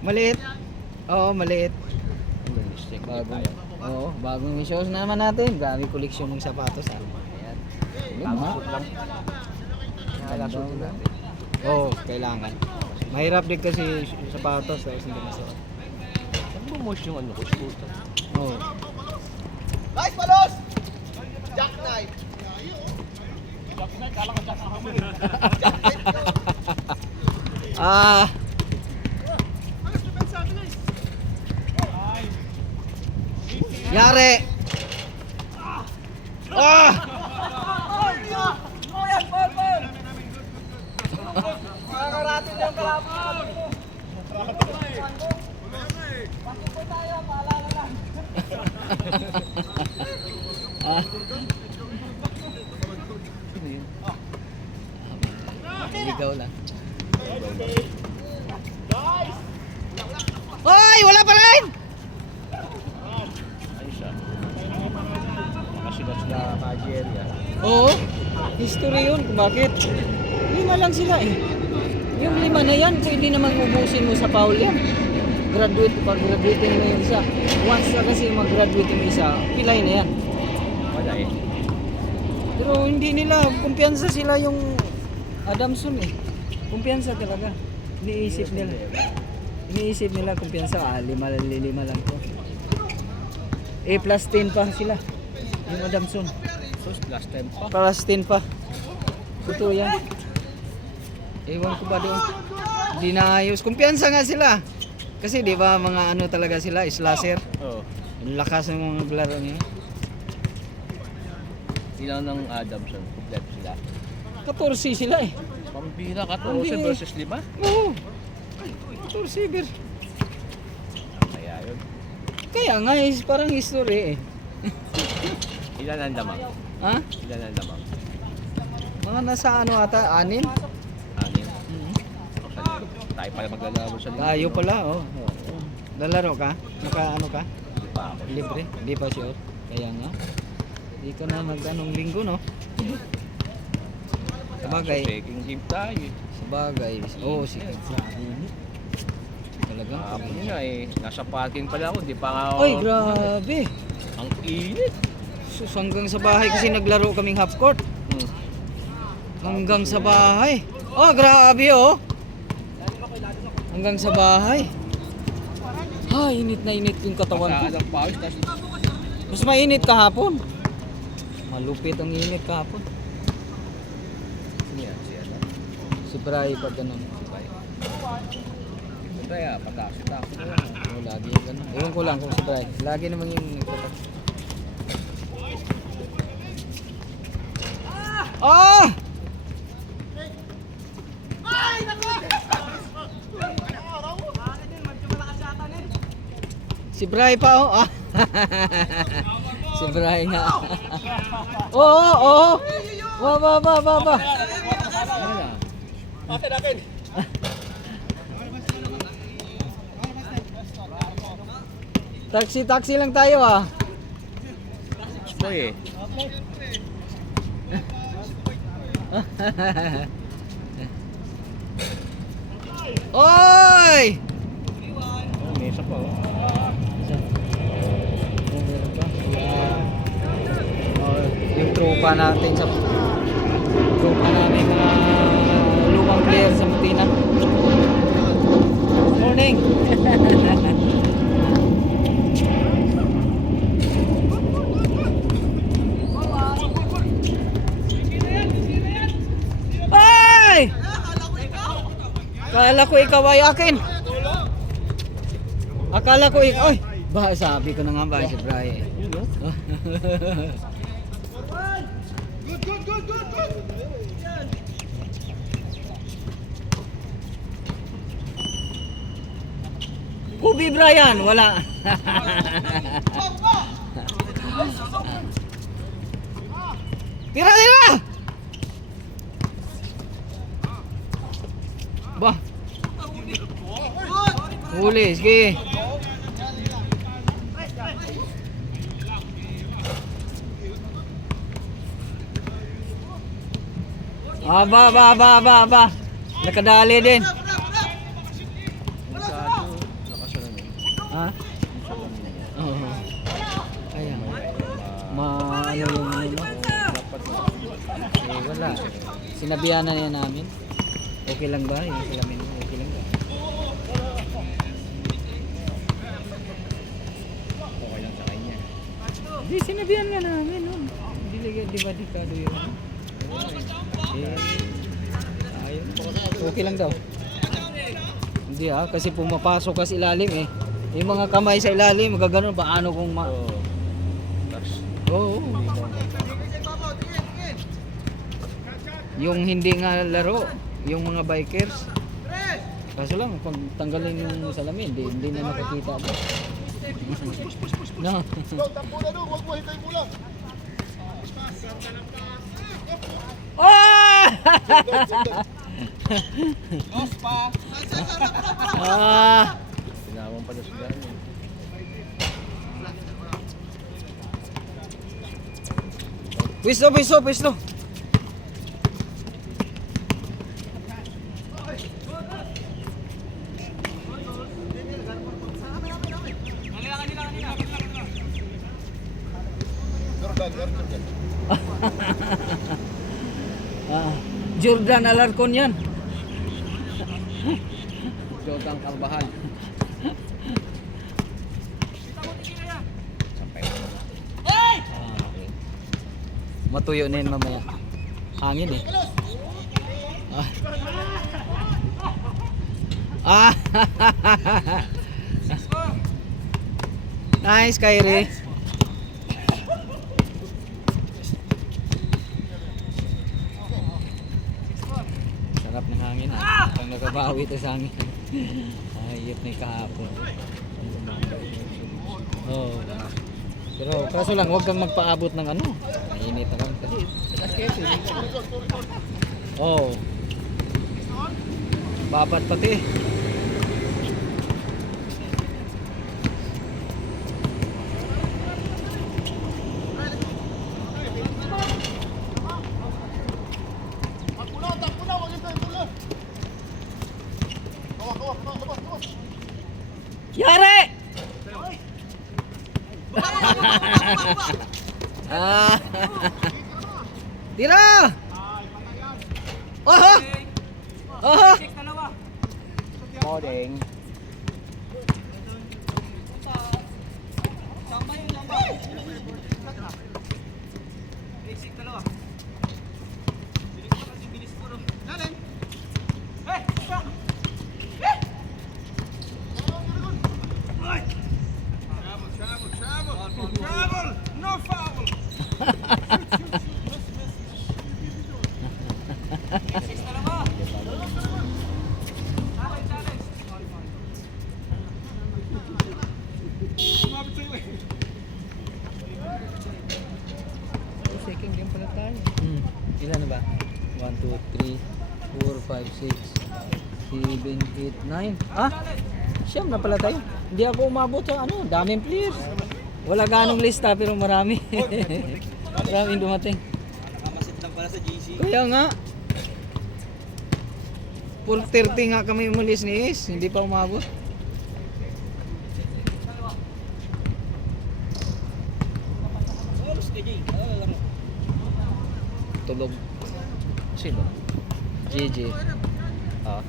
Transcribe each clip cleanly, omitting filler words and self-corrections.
Maliit. Oo, maliit. Bagong shows na naman natin. Grabe koleksyon ng sapatos. Ayan. Nakakasuot natin. Oo, kailangan. Mahirap din kasi sapatos tapos hindi masarap. Saan bumos yung ano ko? Scooter. Oo. Guys, palos! Jackknife! Ah. Yari. Ah! Makakarating yung kalaban! Ah. Ligaw lang. Hoy! Wala pa rin! Ayun siya. Nakasigat sila Nigeria. Oo. History yun kung bakit. 5 lang sila eh. Yung 5 na yan, pwede naman ubusin mo sa foul yan. Pag-graduating mo yung isa. Once na kasi mag-graduate yung isa, pilay na yan. Wala eh. Pero hindi nila, kumpiyansa sila yung Adamson eh. Kumpiyansa talaga. Iniisip nila kumpiyansa. 5 lang to. A+10 pa sila. Yung Adamson. So, last time pa. +10 pa. Totoo yan. Ewan ko ba doon. Di naayos. Kumpiyansa nga sila. Kasi di ba mga ano talaga sila, slasher. Oo. Ang lakas ng mga laro niya. Ilan ng Adamson? Kompleto sila. 14 sila eh. Pambira, 14 Pambira. versus 5? Oo. 14 ber. Kaya yun. Kaya nga parang history eh. Ilan ang damang? Ha? Ilan ang damang? Mga nasa ano ata, 6? 6. Tayo pala maglalaro sa linggo. Tayo pala, oh. Lalaro ka? Naka ano ka? Hindi pa ako. Libre? Hindi pa sure. Kaya nga. Hindi ka na mag-anong linggo, no? Sabagay. So, taking game tayo eh. Sabagay. Oo, sige. Talagang Ako nga eh. Nasa parking pala ako. Di pa nga ako. Ay, grabe. Ang init. Sus, hanggang sa bahay kasi naglaro kaming half court. Hanggang sa bahay. Oh, grabe oh. Hanggang sa bahay. Ay, init na init yung katawan ko. Masaan ang pawis. Mas mainit kahapon. Malupit ang init kahapon. Yan, siya. Si Bray pag ganun. Kaya pataas ito ako. Oh, lagi yung ganun. Ewan ko lang kung si Bray. Lagi naman yung nagpatak. Ah! Si Bray pa oh. Ah. Si Bray nga. Oo, oo. Ba. Atin, atin! Taxi lang tayo ah. Boy eh. Oy! Oh, may isa pa oh. Yung tropa natin sa tropa namin mga lumang player sa Mutina. Good morning. Ay! Akala ko ikaw ay akin. Akala ko ikaw. Ay, ba sabi ko na nga ba si Brian. Yun no? Good! Kobe Bryant, wala. Tira! Bah. Huli, sige. Aba. Nakadali din. Masyado nakasalamin. Ha? Salamin na yan. Oo. Kaya, ano yung ano? Dapat Eh, wala. Sinabihan na niya namin. Okay lang ba? Yung salamin mo, okay lang ba? okay lang sa kanya. Hindi, sinabihan nga namin. No? Di ba dekado yun? Ayun. Okay lang daw. Hindi kasi pumapasok ka sa ilalim eh. Yung mga kamay sa ilalim, magaganon, paano kung Oo. Tapos, Oo. Yung hindi nga laro, yung mga bikers. Kaso lang, pag tanggalin yung salamin, hindi na nakakita mo. No. Go, tampo na doon. Huwag mo hintay mo lang. Ah! Dos pa. Ah! tinawang pala sa daan yun. Pwesto. Jordan. Jordan Alarcon yan. Jotang Kalbahal. Sampay mo na. Matuyo na yun mamaya. Hangin eh. Ah. Nice, Kyrie. Sarap ng hangin Pag nakabawi ito sa hangin. Ayip na yung kahapon. Oh. Pero kaso lang, huwag kang magpaabot ng ano. Mainit naman kasi. Oh. Babat pati. Tampo na. Huwag hintay mo lang. Kawa. Yari! Ah. Tira! Oho! Oho! Modeng. No foul. Second game pala tayo. Ilan na ba? 1, 2, 3, 4, 5, 6, 7, 8, 9. Ah? Siyam na pala tayo. Hindi ako umabot sa ano, daming players. Wala ganong lista pero marami. Maraming dumating. Nakamasit lang pala sa GC. Kaya nga. 4:30 nga kami umalis ni Ace, hindi pa umabot. Tulog. Sino? JJ. Ah.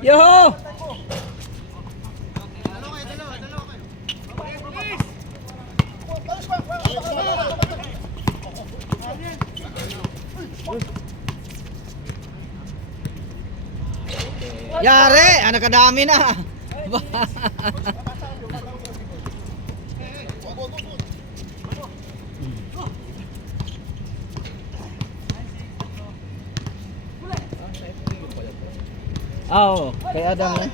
Yo! Yari! Anak kadami na! Oo, kay Adam na.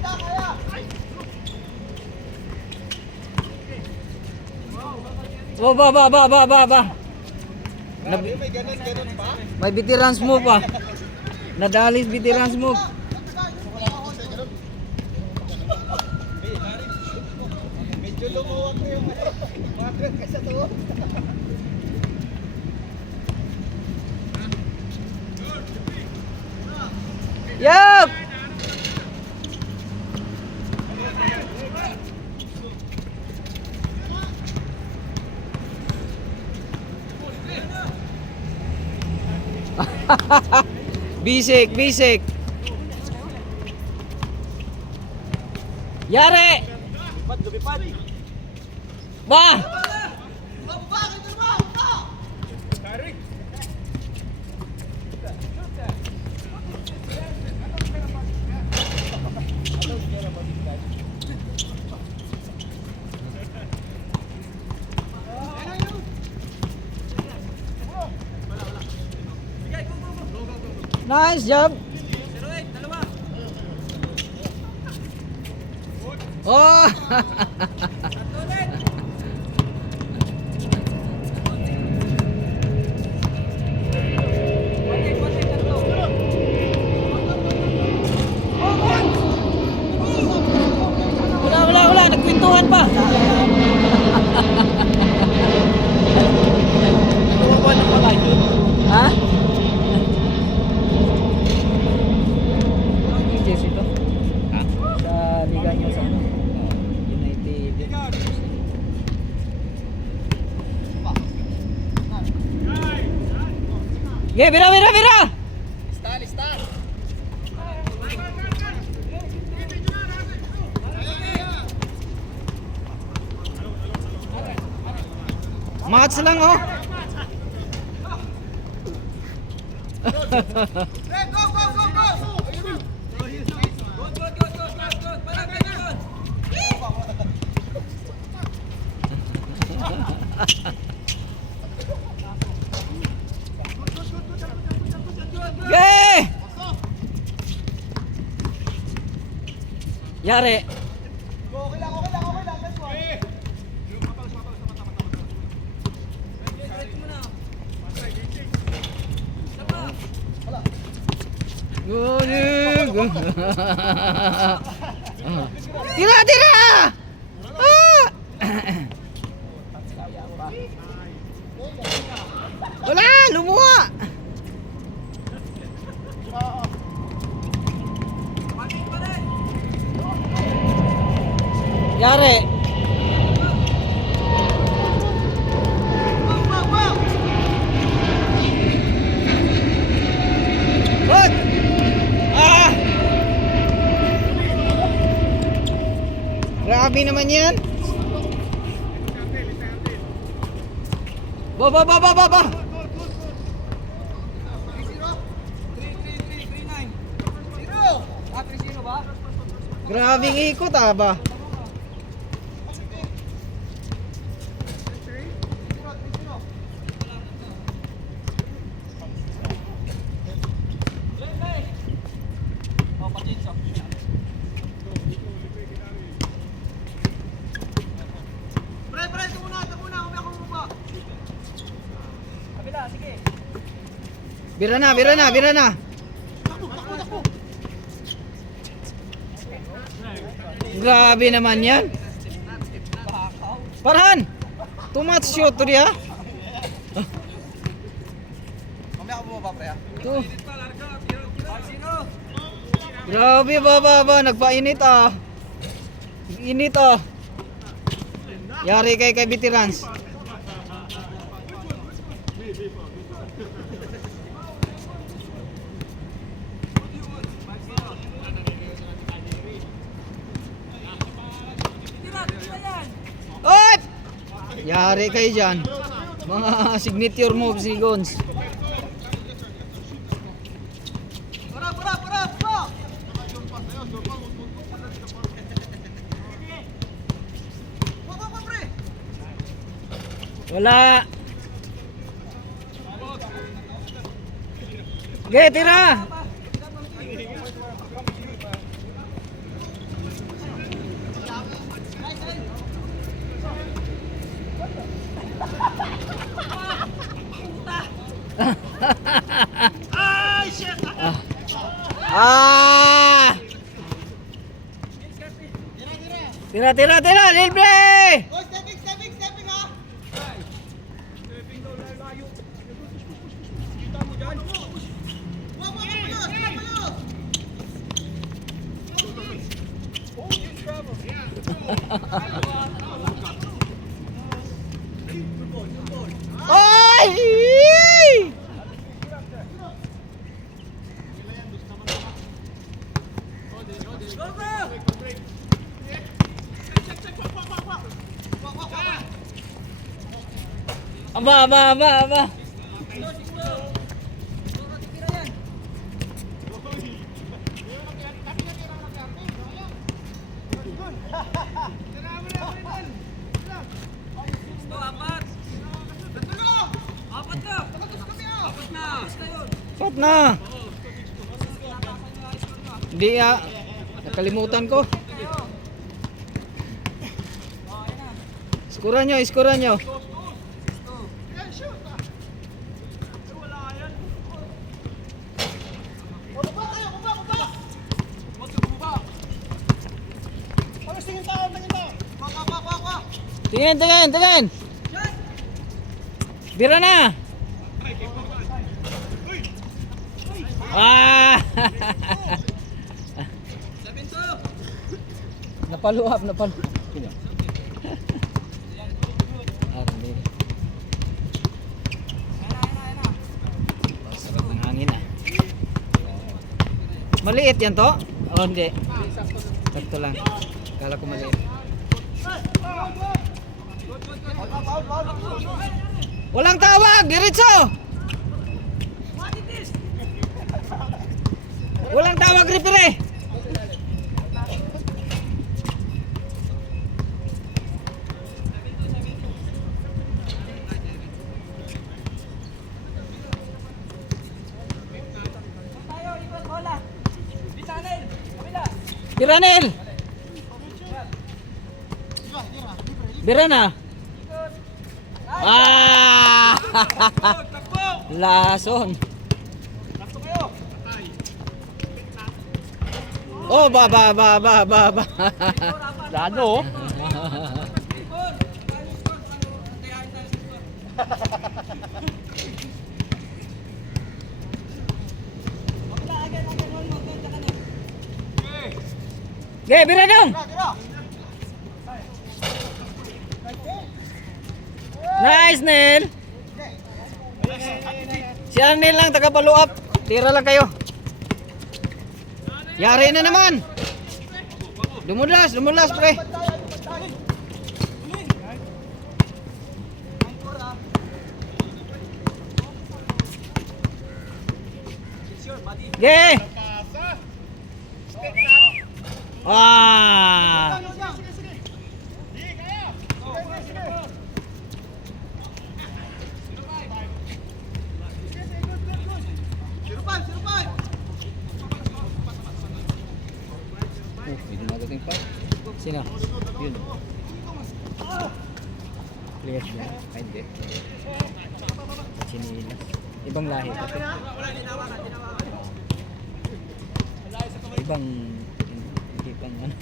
Oh, ba. May ganun pa? May veterans mo pa. Nadalis veterans mo. Medyo lumuwag na yung mga ka sa tuwa. Yup! Bisik. Yare! Lumipad. Ba! Nice job. Oh. Wala, nagkwentuhan pa. Ha? Jesse to? Ha? Sa liga niyo sa ano? United. Yeah, bira! Lista. Match lang oh. Okay. Yare. Okay lang. That's why. Tira! Ah! Wala, lumuha. Yare. What? Ah! Grabe naman yan. Ba. Grabing ikot ba? Pre, ito muna. Umaya ko muna. Kabila, sige. Bira na. Grabe naman yan. Parhan! Too much shot to diya. Umaya ko muna, pre. To. Grabe ba, nagpainit ah. Init ah. Yari kay veterans. Oy! Yari kayo dyan. Mga signature moves ni Gons. Para! Wala. Ge, tira. Ah! Tira, tira, tira, libre! Oh, stepping, stepping, stepping ha! Stepping daw layo. Kita mo dyan? Wag, kapalos, kapalos! Oh, good trouble. Ay! Aba, aba, aba, aba. Apat na. Hindi nakalimutan ko. Iskura nyo, iskura nyo. Tingin, tingin, tingin. Bira na. Ah! Napaluap, napaluap. Sarap ng hangin ah. Maliit yan to? O hindi? Sakto lang. Kala ko maliit. Walang tawag! Diretso! Walang tawag, referee! Biranel! Bira na! Ah! Lason! Oh, ba. Lado. Ge, bira dong! Nice, Nel! Si Arnel lang, taga-follow up. Tira lang kayo. Yari na naman. Dumulas, dumulas, pre. Ge! Ah! Hindi magating pa. Sino? Yun. Players ba? Ay, hindi. Chinilas. Ibang lahi. Ibang hindi pang ano.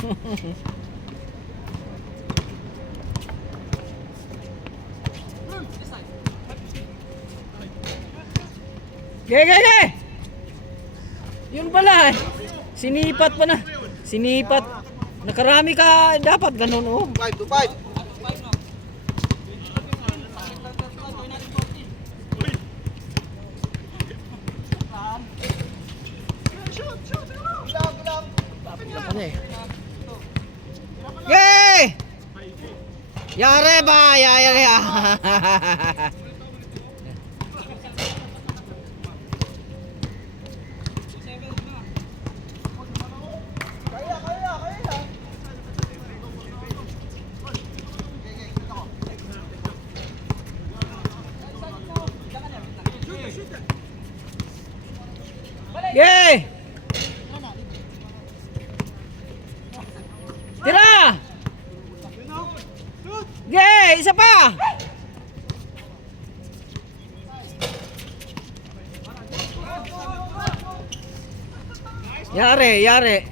Ge! Yun pala eh. Sinipat pa na. Sinipat. Nakarami ka dapat ganun oh. 5 to 5. Ano eh? Ge! Yare ba? Yare. Ge! Tira! Ge! Isa pa! Yari, yari.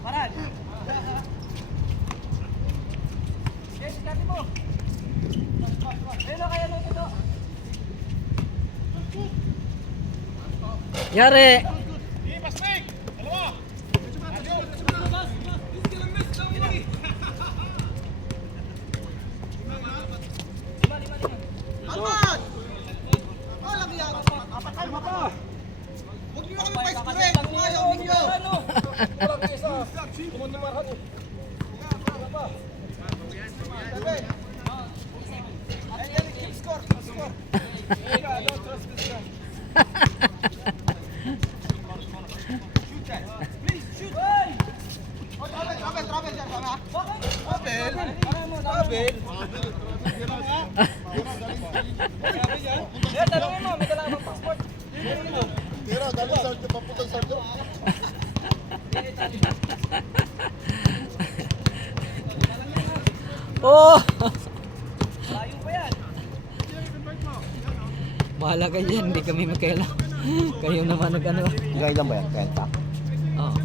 Parad. Yes, dati mo. Ayun, kaya mo ito. Yari. Alman! Oh, lagi yan. Apatay mo pa. Huwag niyo kami pa-straight. Ayaw ninyo. Walang isa. Kumanda marhan eh. Sabi. Ayan, keep score. Don't trust this guy. Shoot that. Please, shoot. Oh, travel dyan, ha? Travel. Eh, tanongin mo, may dala bang passport? Tira, galing sa papuntang Sardo. Oh! Layo pa yan. Bahala kayo dyan, hindi kami magkaila. Kayo naman nag-ano. Gaya lang ba yan? Kaya ta. Oo.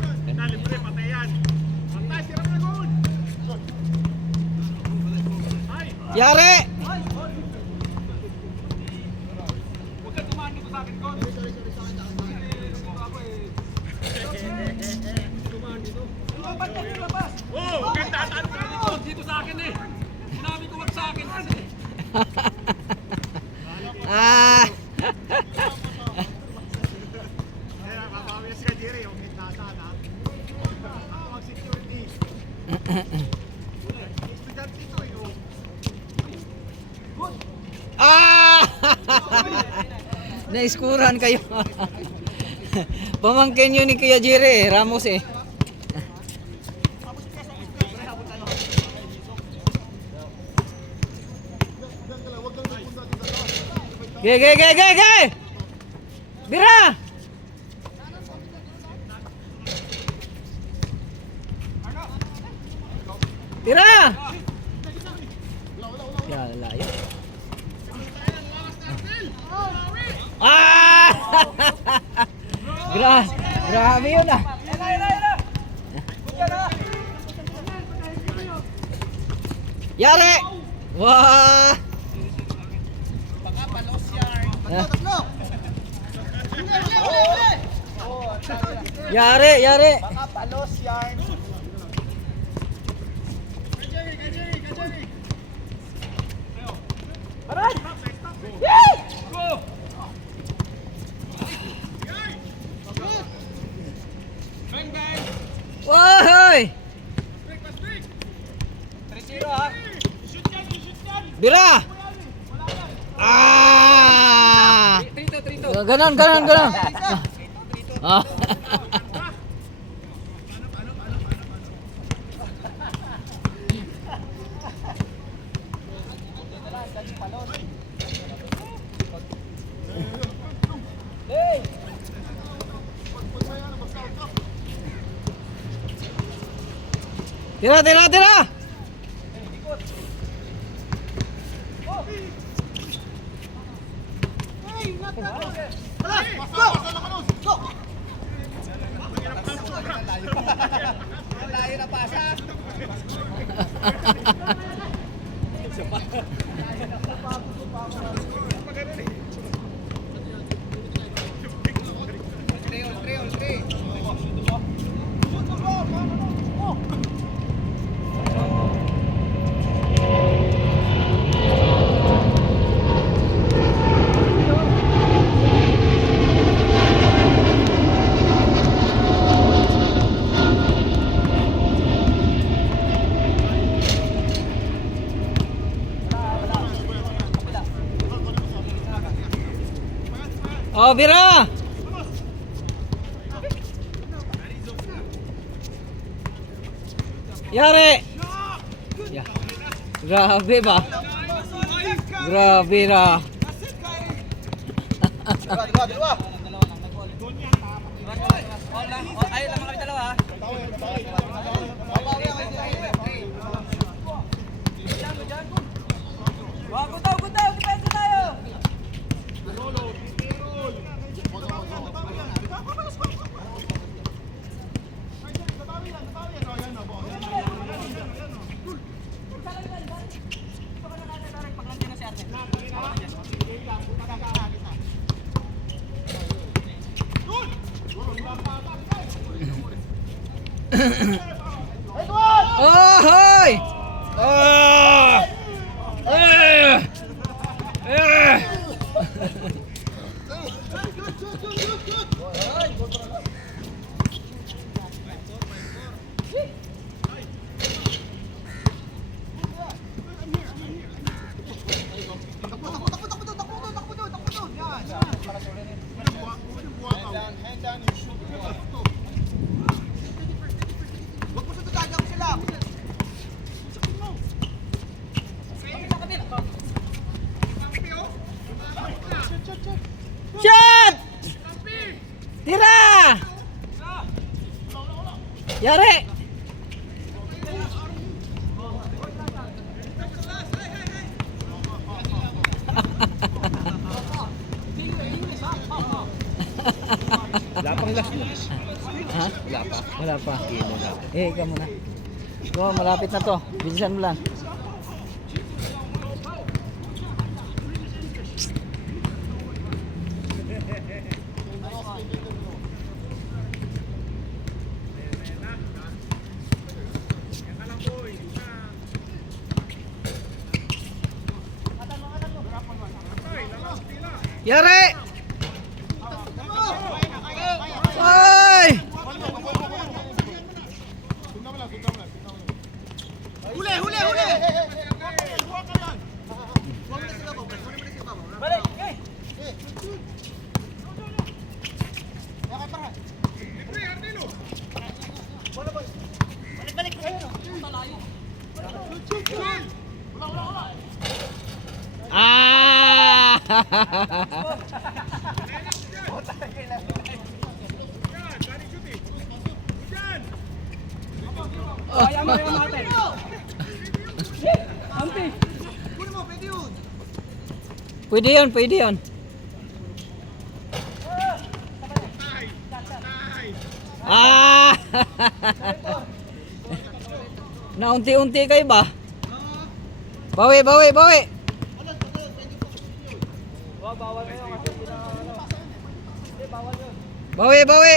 Yari! Huwag ka tumano ko sa akin, Kon. Ba't ka nilabas? Oo, huwag kang tataan ka dito sa akin eh. Sinabi ko wag sa akin kasi. Ah! Ah! Naiskuran kayo. Pamangkin yun ni Kuya Jerry Ramos eh. Ge! Bira! Tira! Ya, layo. Ah! Grabe yun ah. Yari! Wah! Yari! Baka palos yarn. Aray! Yay! Go! Bang bang! Woy! 3-0 ha. Bira! Ah! Trito. Ganon. Ah. Hey! Tira! Layo na pasa. Oh, Bira! Yari! Yeah. Grabe ba? Grabe ra. Dalawa. Ay, lang kami dalawa ha. Good daw. Depensa tayo. Oh, hoy! Oh! Huwag mo sa tutadya ko sila. Shot! Tira! Yari! Wala pang last mo. Ha? Wala pa. Wala pa. Kilo lang. Ikaw muna. Go, malapit na to. Bilisan mo lang. Yari! Ay! Huli, huli, huli! Balik! Ah! Pwede yun, pwede yun. Ah! Naunti-unti kayo ba? Bawi, bawi, bawi. Bawi, bawi.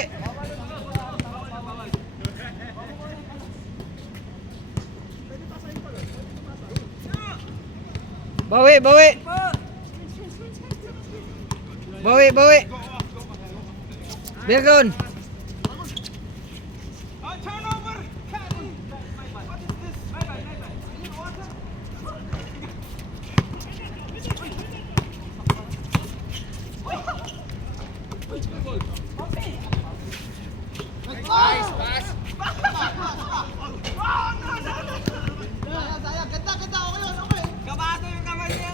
Bawi, bawi. Bawi, bawi. Birgon. Turnover! Nice pass! Sayang, ganda, ganda. Okay yun, okay. Kabado yung kamay niya.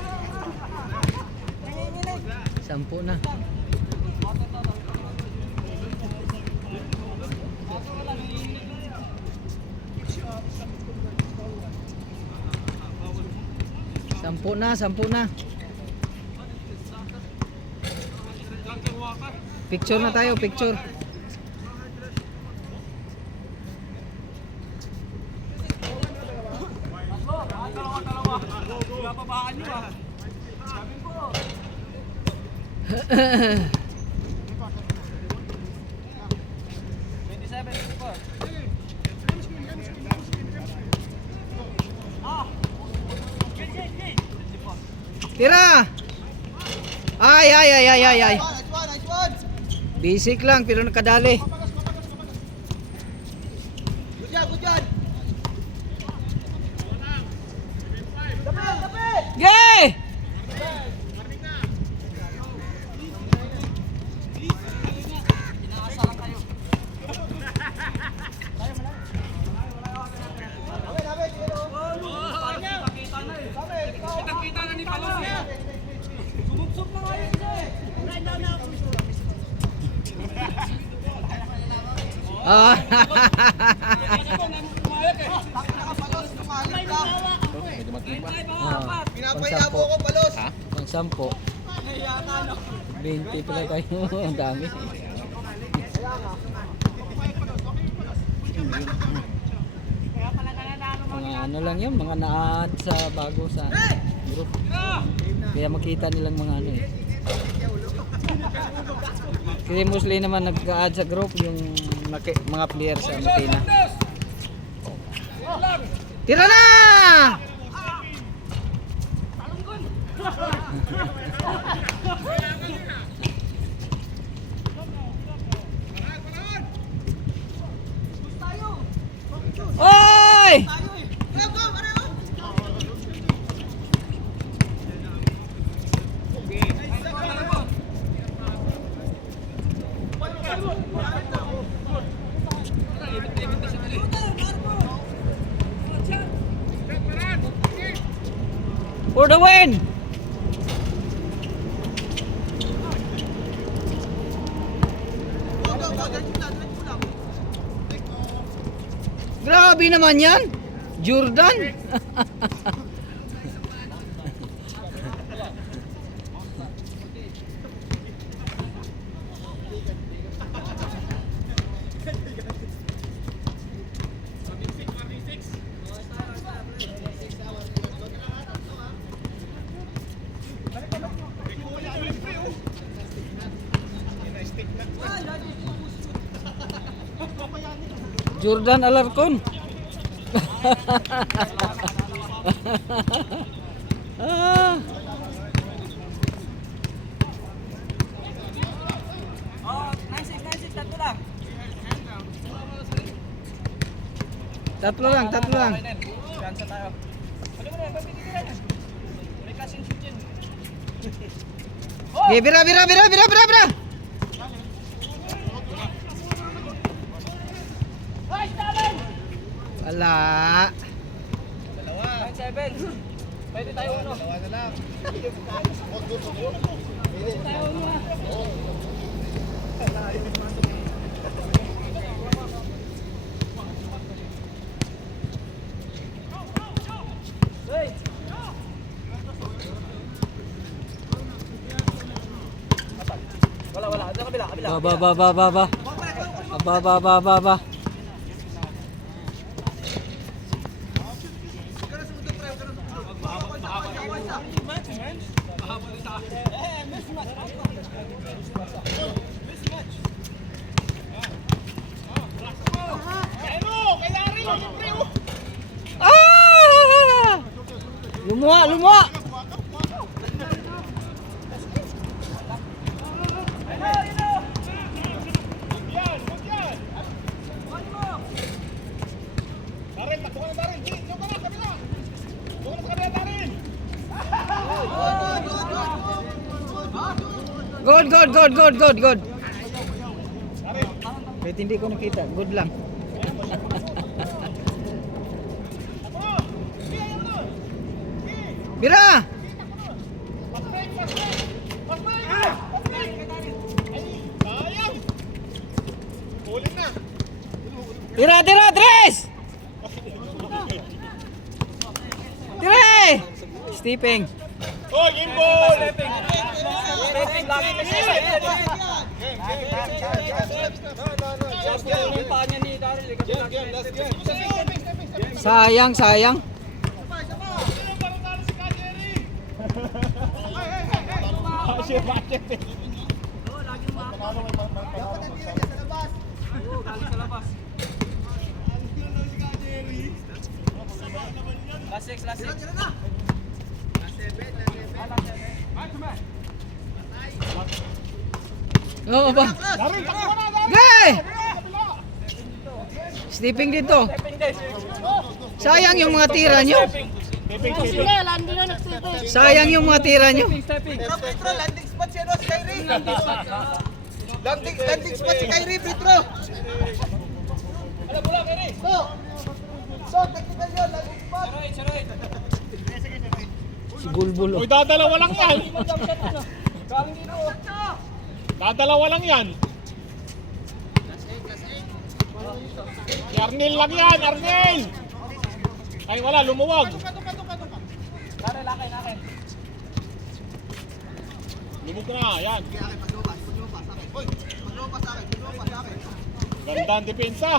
Nanginginig. 10 na. Sampu na. Picture na tayo, picture. Tira! Ay. Nice one, nice one. Basic lang pero nakadali. Good job, good job. Dapat, dapat. Yay! Ah. Medyo matibay. Pinapahiyabo ko, Palos. Ha? Pang 10. 20 pala tayo. Ang dami. Mga ano lang yun, mga na-add sa bago sa group. Kaya makita nilang mga ano eh. Kasi mostly naman nag-add sa group yung mga player sa Makina. Tira na! Oy! For the win! Grabe naman yan! Jordan! Jordan Alarcon. Ah. Tatlo lang. Okay, bira. Wala. Pwede tayo uno. Wala. Doon kabila. Ba. Ah! Lumuha. Darren, takbo ka na Darren. Doon ka na, kabila. Doon ka na sa kabila, Darren. Good. Kahit hindi ko nakita, good lang. Bira! Sayang. Ulit na. Tira, Tres! Tira! Stepping. Oh, game ball. Sayang. Last six. Oo ba? Darren, takbo na, Darren. Gay! Stepping dito. Sayang yung mga tira nyo. Sayang yung mga tira nyo. Petro, landing spot si Kyrie. Landing spot si Kyrie, Petro. Ano bola, Kyrie? So, technical yun, landing spot. Si Bulbul. Uy, dadalawa lang yan. Galing dito. Dadalawa lang yan. Si Arnel lang yan, Arnel. Ay, wala, lumuwag. Lakay. Lumog na, yan. Paglupa sa akin. Ganda ang depensa.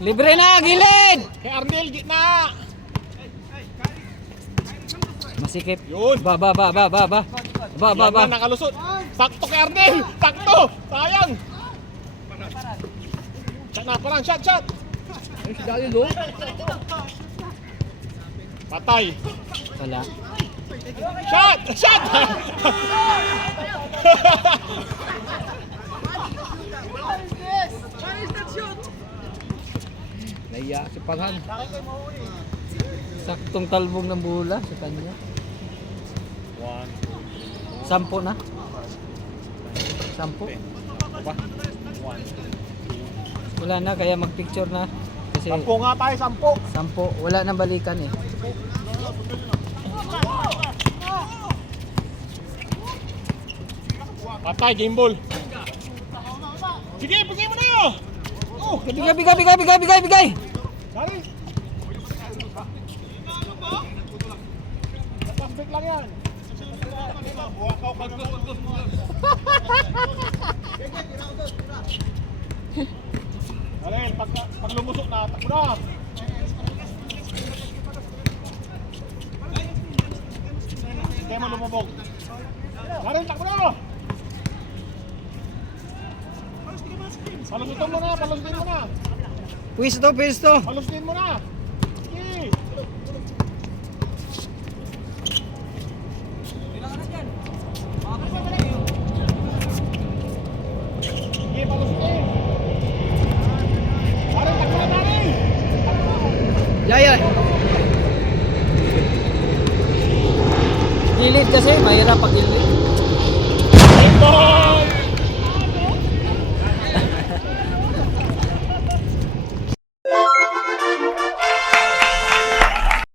Libre na, gilid! Kay Arnel, gitna. Masikip. Yun. Ba. Yan na, nakalusot. Sakto kay Arnel. Sakto. Sayang. Shot na, parang shot. Si Galilo. Patay. Wala. Shot! Shot! Naiya si Parhan. Saktong talbog ng bola sa kanya. 1, 10 na. 10. ba? 1. Wala na, kaya magpicture na. Kasi 10 nga tayo, 10. Wala nang balikan eh. 10. Patay, game ball. Sige, bigay mo na! Oh! Bigay! Dali! Plastic lang yan. Dali, pag lumusok na, takbo na. Hindi mo lumubog. Dali, takbo na. Palusutin mo na, palusutin mo na. Pwesto. Palusutin mo na. Sige. Sige, palusutin. Dali, takbo na, dali. Yaya. Gilid kasi, mahirap pag gilid. Ball!